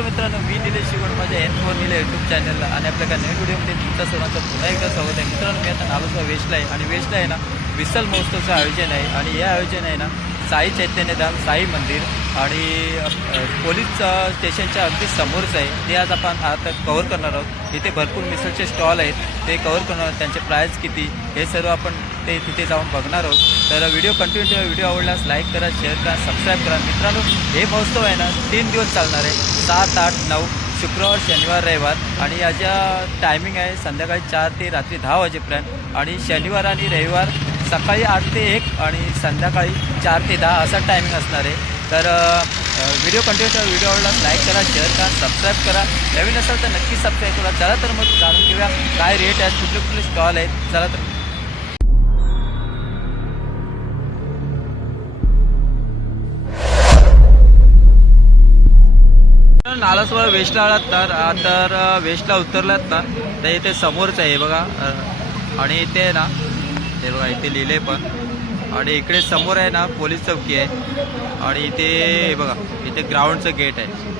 नमस्कार मित्रांनो मी निलेश शिवण माझ्या एन फोर निले यूट्यूब चॅनलला आणि आपल्या एका नवीन व्हिडिओमध्ये तुमचा सर्वांचं पुन्हा एकदा स्वागत आहे. मित्रांनो मी आता नालोसा वेस्टला आहे आणि वेस्टला आहे ना विसल महोत्सवचं आयोजन आहे आणि हे आयोजन आहे ना साई चैतन्यधाम साई मंदिर आणि पोलीस स्टेशनच्या अगदी समोरच आहे. ते आज आपण आता कव्हर करणार आहोत. इथे भरपूर मिसळचे स्टॉल आहेत. ते कवर करणार आहोत. त्यांचे प्राईस किती? हे सर्व आपण ते तिथे जाऊन बघणार आहोत. तर व्हिडिओ कंटिन्यू ठेवा. व्हिडिओ आवडल्यास लाईक करा शेअर करा सबस्क्राईब करा. मित्रांनो हे महोत्सव आहे ना तीन दिवस चालणार आहे. सात आठ नऊ शुक्रवार शनिवार रविवार आणि याच्या टायमिंग आहे संध्याकाळी चार ते रात्री दहा वाजेपर्यंत आणि शनिवार आणि रविवार सकाळी आठ ते एक आणि संध्याकाळी चार ते दहा असा टायमिंग असणार आहे. तर व्हिडिओ कंटिन्यू ठेवा व्हिडिओ आवडला लाईक करा शेअर करा सबस्क्राईब करा. नवीन असेल तर नक्की सबस्क्राईब करा. चला तर मग जाणून घेऊया काय रेट आहेत कुठले कुठले स्टॉल आहेत. चला तर नालासोळा वेस्टला आलात तर तर वेस्टला उतरलात ना तर इथे समोरच आहे हे बघा आणि इथे आहे ना हे बघा इथे लिहिले पण आणि इकडे समोर आहे ना पोलीस चौकी आहे आणि इथे हे बघा इथे ग्राउंडचं गेट आहे.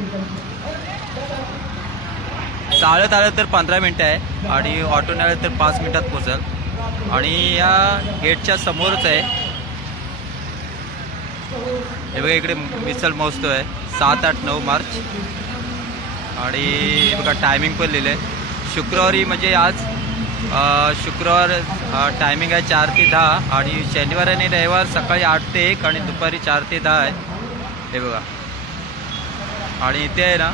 चालत आलं तर पंधरा मिनटं आहे आणि ऑटोने आलं तर पाच मिनटात पोचल आणि या गेटच्या समोरच आहे हे बघा इकडे मिसल महोत्सव आहे सात आठ नऊ मार्च. आणि बघा टायमिंग पण लिहिलं आहे शुक्रवारी म्हणजे आज शुक्रवार टायमिंग आहे चार ते दहा आणि शनिवार आणि रविवार सकाळी आठ ते एक आणि दुपारी चार ते दहा आहे. हे बघा. आणि इथे आहे ना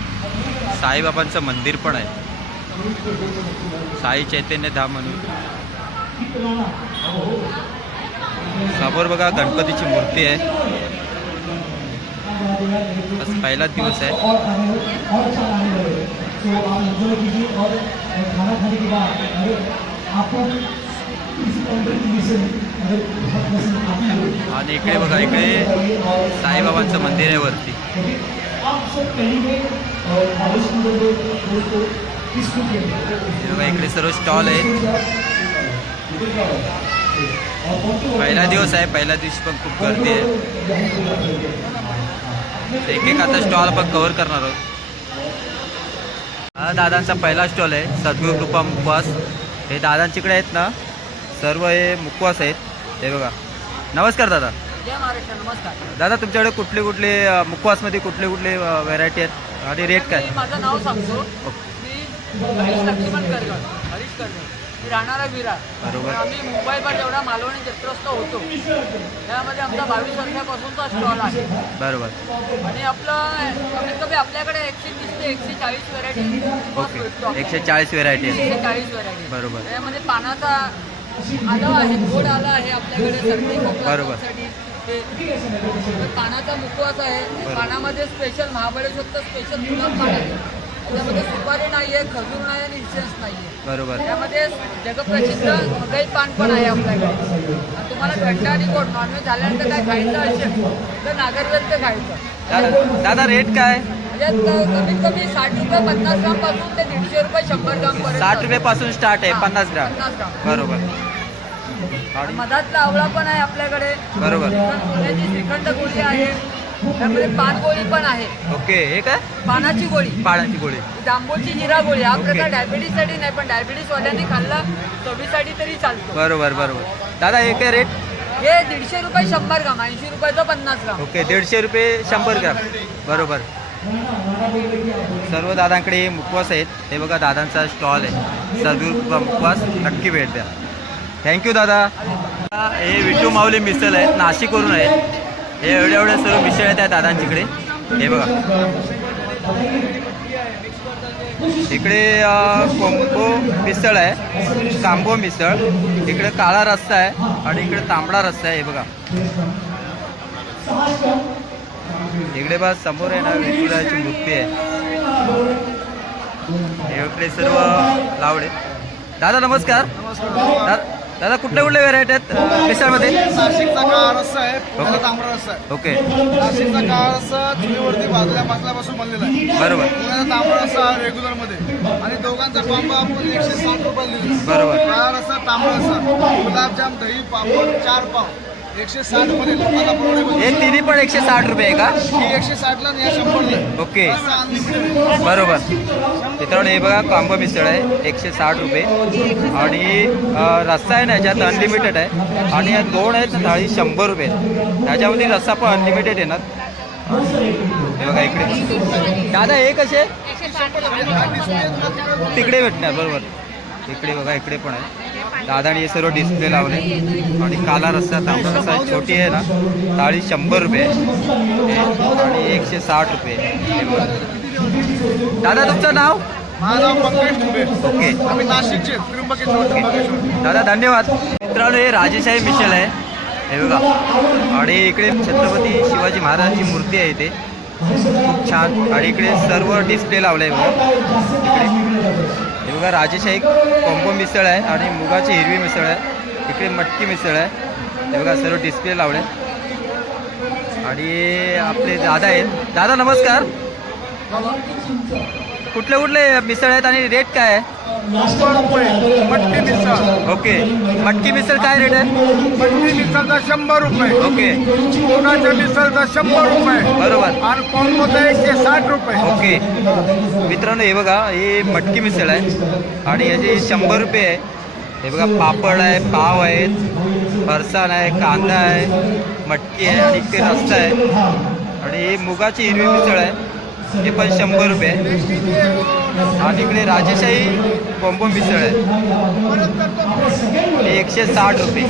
साईबाबांचं मंदिर पण आहे. साई चैतन्य धाम म्हणून. समोर बघा गणपतीची मूर्ती आहे. बस पहिलाच दिवस आहे. आती है। आणि इकडे बघा इकडे साईबाबांचं मंदिर आहे वरती. इकडे सर्व स्टॉल आहेत. पहिला दिवस आहे पहिल्या दिवशी पण खूप गर्दी आहे. एक एक आता स्टॉल आपण कव्हर करणार आहोत. हा दादांचा पहिला स्टॉल आहे सद्गुरू कृपा मुखवास. हे दादांच्याकडे आहेत ना सर्व हे मुखवास आहेत. हे बघा. नमस्कार दादा. जय महाराष्ट्र नमस्कार. दादा तुमच्याकडे कुठले कुठले मुखवासमध्ये कुठले कुठले व्हरायटी आहेत? आणि रेट काय? माझं नाव सांगतो. हरीश राहणारा विरार आम्ही मुंबईवर जेवढा मालवणी जत्रस्त होतो. त्यामध्ये आमचा बावीस वर्षापासूनचा स्टॉल आहे. बरोबर. आणि आपलं कमीत कमी आपल्याकडे एकशे तीस ते एकशे चाळीस व्हरायटी ओके. एकशे चाळीस व्हेरायटी एकशे चाळीस व्हरायटी बरोबर. त्यामध्ये पानाचा आलं आहे गोड आलं आहे आपल्याकडे सर्दी बरोबर. पानाचा मुखवास आहे. पानामध्ये स्पेशल महाबळेश्वरचं स्पेशल गुलाब पान आहे. त्यामध्ये सुपारी नाही आहे खजूर नाही आणि इसेन्स नाही आहे बरोबर. त्यामध्ये जगप्रसिद्ध मगई पान पण आहे आपल्याकडे. आणि तुम्हाला घंटा आणि गोड नॉनव्हेज झाल्यानंतर काय खायचं असेल तर नागरवेलचं खायचं. दादा दादा रेट काय? म्हणजे क- कमीत कमी साठ रुपये पन्नास ग्रामपासून ते दीडशे रुपये शंभर ग्राम पर्यंत. साठ रुपये पासून स्टार्ट आहे पन्नास ग्राम. पन्नास ग्राम. बरोबर. आणि मधातला आवळा पण आहे आपल्याकडे. बरोबर. पुण्याची श्रीखंड गोळी आहे. त्यामध्ये पान गोळी पण आहे. ओके हे काय? पानाची गोळी. पाण्याची गोळी. जांभूळची जिरा गोळी. हा. प्रकार डायबिटीससाठी नाही पण डायबिटीस वाल्यांनी खाल्ला. चवीसाठी तरी चालतो. बरोबर बरोबर. दादा हे काय रेट हे दीडशे रुपये शंभर ग्राम ऐंशी रुपयाचं पन्नास ग्राम. ओके दीडशे रुपये शंभर ग्राम. बरोबर. सर्व दादांकडे हे मुखवास आहेत. हे बघा दादांचा स्टॉल आहे. सदगुरू मुखवास. नक्की भेट द्या. थँक्यू दादा. हे विठू माऊली मिसळ आहेत. नाशिकवरून आहेत. हे एवढ्या एवढ्या सर्व मिसळ आहेत त्या दादांच्याकडे. हे बघा. इकडे कोंबो मिसळ आहे. कांबो मिसळ. इकडे काळा रस्सा आहे आणि इकडे तांबडा रस्सा आहे हे बघा. इकडे बा समोर आहे ना विठुरायाची मूर्ती आहे. हे इकडे सर्व लावडे. दादा नमस्कार. दा- दादा कुठल्या कुठल्या व्हेरायटी आहेत मिसळमध्ये नाशिकचा काळा रस्सा आहे पुण्याचा तांबडा रस्सा आहे. ओके. नाशिकचा काळा रस्सा चुलीवरती भाजल्या भाजल्यापासून बनलेला आहे. बरोबर. पुण्याचा तांबडा रस्सा रेग्युलरमध्ये. आणि दोघांचा कॉम्बो आपण एकशे साठ रुपये दिले बरोबर. काळा रस्सा तांबडा रस्सा गुलाबजाम दही पापड चार पाव. एकशे साठमध्ये. हे तिन्ही पण एकशे साठ रुपये आहे का? ही एकशे साठला आणि या शंभरला. ओके. बरोबर. मित्रांनो हे बघा कॉम्बो मिसळ आहे एकशे साठ रुपये. आणि अ, रस्सा आहे ना याच्यात अनलिमिटेड आहे. आणि या दोन आहेत ना थाळी शंभर रुपये. त्याच्यामध्ये रस्सा पण अनलिमिटेड येणार. हे बघा इकडे. दादा हे कसे? तिकडे भेटणार बरोबर. इकडे बघा इकडे पण आहे. दादाने हे सर्व डिस्प्ले लावले. आणि काला रस्सा तांबडा रस्सा छोटी आहे ना थाळी शंभर रुपये आणि एकशे साठ रुपये. दादा तुमचं नाव? ओके. दादा धन्यवाद. मित्रांनो हे राजेशाही मिशल आहे. हे बघा. आणि इकडे छत्रपती शिवाजी महाराजांची मूर्ती आहे इथे. खूप छान. आणि इकडे सर्व डिस्प्ले लावले आहे बघा बघा राजेशाही कॉम्बो मिसळ आहे आणि मुगाची हिरवी मिसळ आहे. इकडे मटकी मिसळ आहे. हे बघा सर्व डिस्प्ले लावले. आणि आपले दादा आहेत. दादा नमस्कार. कुठले कुठले मिसळ आहेत आणि रेट काय आहे? मटकी मिसळ. ओके. मटकी मिसळ काय रेट आहे? मटकी मिसळचा शंभर रुपये. ओके. मुगाच्या मिसळचा शंभर रुपये. बरोबर. आणि कॉम्बोचा एकशे साठ रुपये. ओके. मित्रांनो हे बघा हे मटकी मिसळ आहे. आणि याचे शंभर रुपये आहे. हे बघा पापड आहे पाव आहेत फरसाण आहे कांदा आहे मटकी आहे आणि इकडे रस्सा आहे. आणि ही मुगाची हिरवी मिसळ आहे. हे पण शंभर रुपये. आहे. आणि इकडे राजेशाही कॉम्बो मिसळ आहे. एकशे साठ रुपये.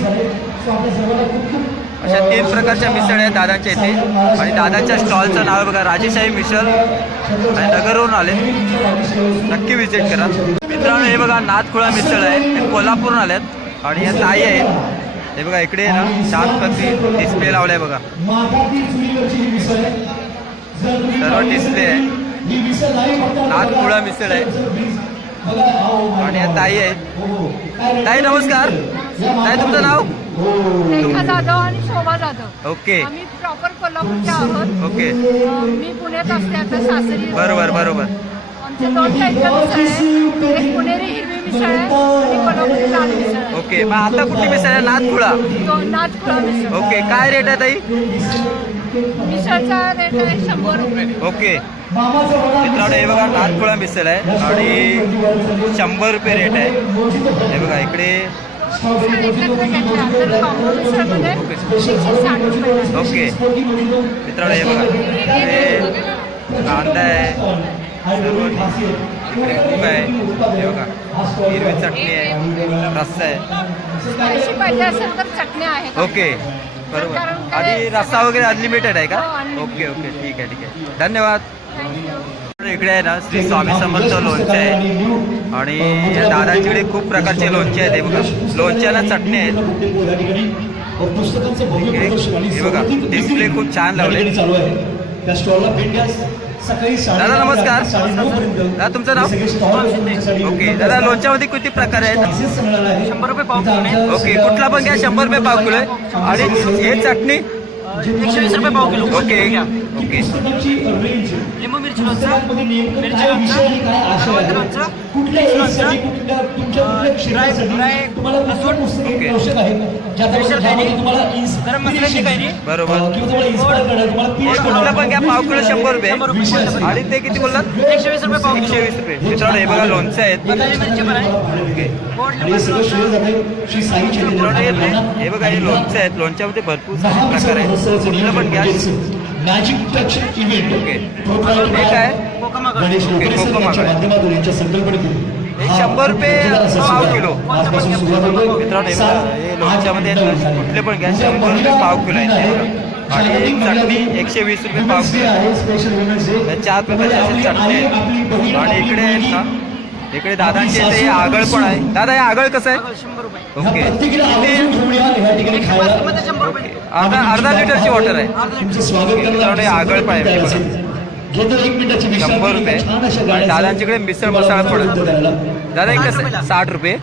अशा तीन प्रकारच्या मिसळ आहेत दादांच्या इथे. आणि दादांच्या स्टॉलचं नाव बघा राजेशाही मिसळ आणि नगरवरून आले. नक्की विजिट करा. मित्रांनो हे बघा नाथखुळा मिसळ आहे. हे कोल्हापूरहून आल्यात आणि या ताई आहेत. हे बघा इकडे आहे ना छान प्रती डिस्प्ले लावलाय बघा. सर्व डिस्प्ले आहे. नाथखुळा मिसळ आहे. आणि या ताई आहेत ताई नमस्कार. ताई तुमचं नाव? रेखा जाधव आणि शोभा जाधव. ओके. आम्ही प्रॉपर कोल्हापूरचे आहोत. ओके. मी पुण्यात असते आता सासरी बरोबर बरोबर. आमचे दोन टाईपच्या मिसळ आहे. एक पुणेरी हिरवी मिसळ आहे आणि कोल्हापुरी लाल मिसळ आहे. ओके मग आता कुठली मिसळ आहे? मिसळ. ओके काय रेट आहे ताई? मिसळचा रेट आहे शंभर रुपये. ओके. मित्रांनो हे बघा नाथखुळा मिसळ आहे आणि शंभर रुपये रेट आहे. हे बघा इकडे. ओके. मित्रांनो हे बघा. इकडे कांदा आहे. इकडे मूग आहे. हे बघा. हिरवी चटणी आहे. रस्सा आहे. ओके. बरोबर. आणि रस्सा वगैरे अनलिमिटेड आहे का? हो. Okay okay. ठीक आहे ठीक आहे. धन्यवाद. इकडे आहे ना श्री स्वामी समर्थ लोणचे आहे. आणि दादांच्याकडे खूप प्रकारचे लोणचे आहेत. हे बघा लोणच्याला चटणी आहेत. हे बघा डिस्प्ले खूप छान लावले. दादा नमस्कार. दादा तुमचं नाव? ओके दादा लोणच्यामध्ये किती प्रकार आहेत? शंभर रुपये पाव ओके कुठला पण घ्या शंभर रुपये पाव किलो आहे. आणि हे चटणी? एकशे वीस रुपये पाव किलो. ओके. ओके लिंबू मिरची लोणचं मिरची लोणचं, ड्राय- पुस्तक ओके. स्पेशल गरम मसाल्याची. बरोबर. कुठलं पण घ्या पाव किलो शंभर रुपये. आणि ते किती बोललात? एकशे वीस रुपये पाव एकशे वीस रुपये. मित्रांनो हे बघा लोणचे आहेत मिरची पण आहे. हे बघा हे लोणचे आहेत. लोणच्यामध्ये भरपूर प्रकार आहेत. कुठलं पण घ्या. Magic touch event Ganesh Lokare sir यांच्या. माध्यमातून यांच्या संकल्पनेतून शंभर रुपये पाव किलो. हे हे ना, कुठले पण घ्या उद्या शंभर रुपये पाव किलो आहे. आणि एक चटणी. एकशे वीस रुपये पाव किलो. चार प्रकारचे असे चटणी आहेत. आणि इकडे आहेत ना इकडे दादांचे हे आगळ पण आहे. दादा हे आगळ कसं आहे? ओके अर्धा अर्धा लिटरची वॉटर आहे. हे आगळ विश्रांती. शंभर रुपये. दादांच्याकडे मिसळ मसाला पण आहे. दादा एक साठ कसं रुपयाला. साठ रुपये.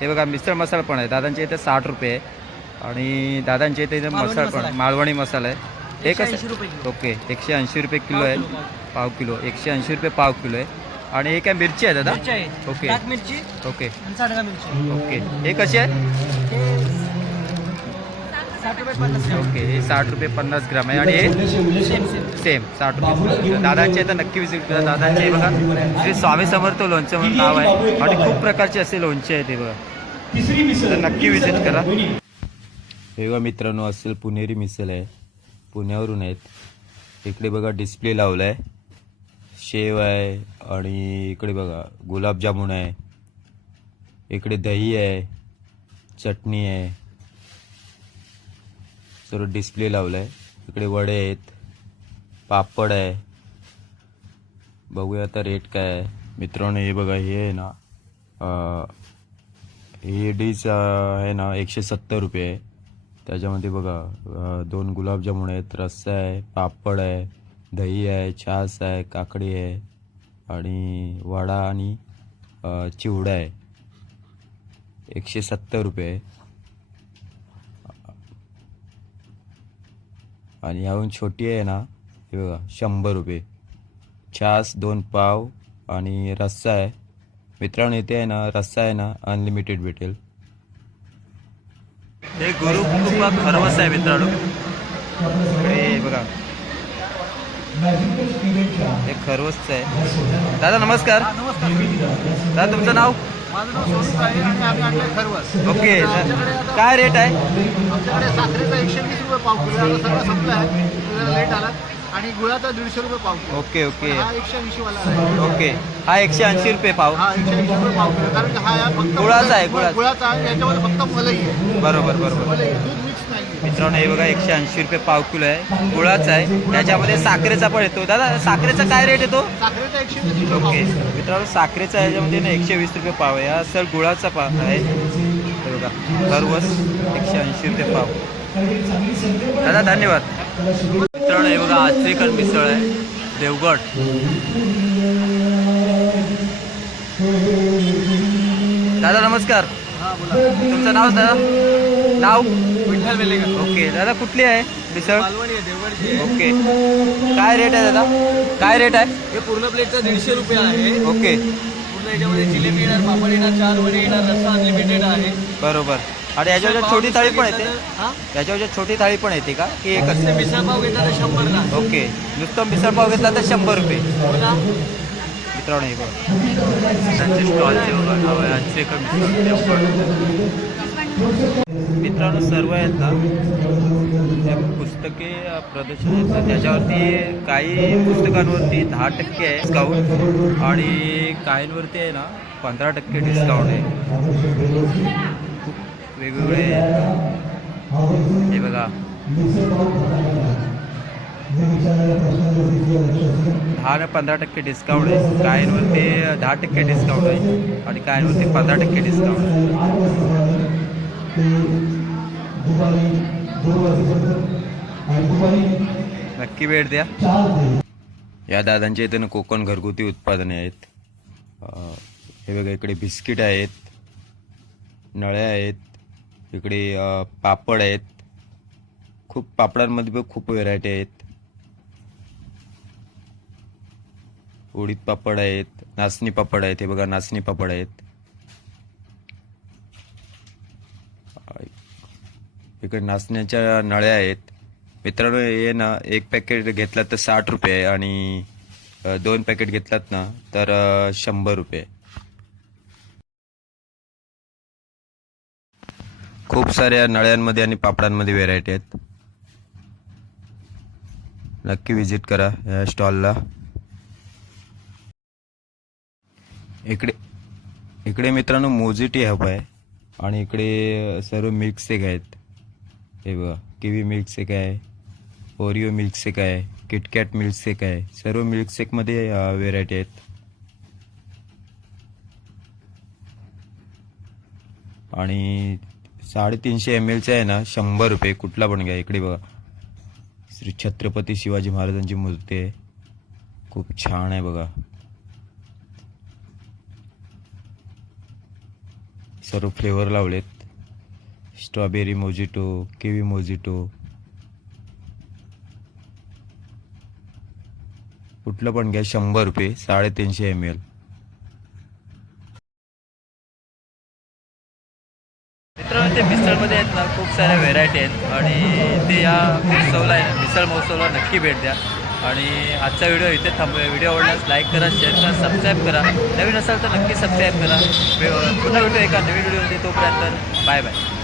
हे बघा मिसळ मसाला पण आहे. दादांच्या इथे साठ रुपये. आहे आणि दादांच्या इथे इथे मसाला पण आहे. मालवणी मसाला आहे. हे 180 कसं. ओके. एकशे ऐंशी रुपये किलो आहे. पाव किलो. एकशे ऐंशी रुपये पाव किलो आहे. आणि हे काय मिरची आहे दादा मिरची आहे ओके. मिरची ओके. आणि साडगा मिरची. ओके. हे कशी आहे? साठ रुपये पन्नास ग्राम. ओके. हे साठ रुपये पन्नास ग्राम आहे. आणि हे? Same same same. साठ रुपये दादांचे तर नक्की विजिट करा. दादांचे हे बघा. श्री स्वामी समर्थ लोणचं म्हणून नाव आहे. आणि खूप प्रकारचे असे लोणचे आहेत हे बघा. तिसरी मिसळ. तर नक्की विजिट करा. हे बघा मित्रांनो असेल पुणेरी मिसल आहे. पुण्यावरून आहेत. इकडे बघा डिस्प्ले लावला आहे शेव आहे आणि इकडे बघा गुलाबजामुन आहे. इकडे दही आहे चटणी आहे. सर्व डिस्प्ले लावला आहे इकडे वडे आहेत पापड आहे. बघूया आता रेट काय आहे. मित्रांनो हे बघा हे आहे ना हे डिश आहे ना एकशे सत्तर रुपये आहे. त्याच्यामध्ये बघा दोन गुलाबजामुन आहेत रस्सा आहे पापड आहे. दही आहे छास आहे काकडी आहे आणि वडा आणि चिवडा आहे. एकशे सत्तर रुपये. आणि याहून छोटी आहे ना हे बघा शंभर रुपये. छास दोन पाव आणि रस्सा आहे. मित्रांनो इथे आहे ना रस्सा आहे ना अनलिमिटेड भेटेल. हे गुरु कुटुंब खरवस आहे मित्रांनो. हे बघा. हे खरवसचं आहे. दादा नमस्कार. दादा तुमचं नाव? माझं नाव स्वरूप आहे आणि आम्ही आणलं खरवस. ओके. काय रेट आहे? आमच्याकडे साखरेचा एकशे वीस रुपये पाव किलो आहे. आता सगळं संपलं आहे. जरा लेट आला आणि गुळाचा दीडशे रुपये पाव किलो. Okay okay. हा एकशे ऐंशी वाला आहे. ओके. हा एकशे ऐंशी रुपये पाव. हा एकशे ऐंशी रुपये पाव किलो. कारण हा फक्त गुळाचा आहे, गुळाचा. आहे. याच्यामध्ये फक्त मलई आहे. बरोबर बरोबर. मलई. दूध. मित्रांनो हे बघा एकशे ऐंशी रुपये पाव किलो आहे. गुळाचा आहे. त्याच्यामध्ये साखरेचा पण येतो. दादा साखरेचा काय रेट येतो? ओके मित्रांनो साखरेचा याच्यामध्ये ना एकशे वीस रुपये पाव आहे. हा सर गुळाचा पाव आहे. हे बघा दरवर्ष एकशे ऐंशी रुपये पाव. दादा धन्यवाद. मित्रांनो हे बघा आचरेकर मिसळ आहे. देवगड. दादा नमस्कार. तुमचं नाव दादा नाव? विठ्ठल वेलेकर ओके. दादा कुठली आहे? मिसळ? मालवणी आहे देवगडची. आहे. ओके. काय रेट आहे दादा? काय रेट आहे? हे पूर्ण प्लेटचा दीडशे रुपये आहे. ओके. पूर्ण याच्यामध्ये जिलेबी येणार पापड येणार चार वडे येणार रस्सा अनलिमिटेड आहे. बरोबर. आणि याच्यावर छोटी थाळी पण येते? हा? याच्यावर छोटी थाळी पण येते का? की एकच? मिसळ पाव घेतला तर शंभरला ओके. नुसतं मिसळ पाव घेतला तर शंभर रुपये. बोला मित्रांनो हे बघा. त्यांचे स्टॉलचे बघा मित्रांनो सर्व आहेत ना त्या पुस्तके प्रदर्शन आहेत. ना त्याच्यावरती काही पुस्तकांवरती दहा टक्के आहे डिस्काउंट आणि काहींवरती आहे ना पंधरा टक्के डिस्काउंट आहे. खूप वेगवेगळे हे बघा. दहा ना पंधरा टक्के डिस्काउंट आहे. काहींवरती दहा टक्के डिस्काउंट आहे. आणि काहींवरती पंधरा टक्के डिस्काउंट आहे. नक्की भेट द्या. या दादांच्या इथे कोकण घरगुती उत्पादने आहेत. हे बघा इकडे बिस्किट आहेत. नळ्या आहेत. इकडे पापड आहेत. खूप पापडांमध्ये पण खूप व्हेरायटी आहेत. उडीद पापड आहेत नाचणी पापड आहेत हे बघा नाचणी पापड आहेत. इकडे नाचण्याच्या नळ्या आहेत. मित्रांनो हे ना एक पॅकेट घेतलात तर साठ रुपये आहे आणि दोन पॅकेट घेतलात ना तर शंभर रुपये. खूप साऱ्या नळ्यांमध्ये आणि पापडांमध्ये व्हेरायटी आहेत. नक्की व्हिजिट करा या स्टॉलला इकडे इकडे मित्रांनो मोजिटी हब आहे. आणि इकडे सर्व मिल्कशेक आहेत. हे बघा किवी मिल्कशेक आहे ओरिओ मिल्कशेक आहे किटकॅट मिल्कशेक आहे. सर्व मिल्कशेकमध्ये व्हेरायटी आहेत. आणि साडेतीनशे एम एलचं आहे ना शंभर रुपये. कुठला पण घ्या. इकडे बघा. श्री छत्रपती शिवाजी महाराजांची मूर्ती आहे. खूप छान आहे बघा. सर्व फ्लेवर लावलेत. स्ट्रॉबेरी मोजिटो किवी मोजिटो कुठलं पण घ्या शंभर रुपये साडेतीनशे एम एल मित्रांनो ते मिसळमध्ये आहेत ना खूप साऱ्या व्हेरायटी आहेत. आणि ते या महोत्सवला आहे मिसळ महोत्सवला नक्की भेट द्या. आणि आजचा व्हिडिओ इथे थांबूया. व्हिडिओ आवडल्यास लाईक करा शेअर करा सबस्क्राईब करा. नवीन असाल तर नक्की सबस्क्राईब करा. पुन्हा भेटू एका नवीन व्हिडिओमध्ये. तोपर्यंत बाय बाय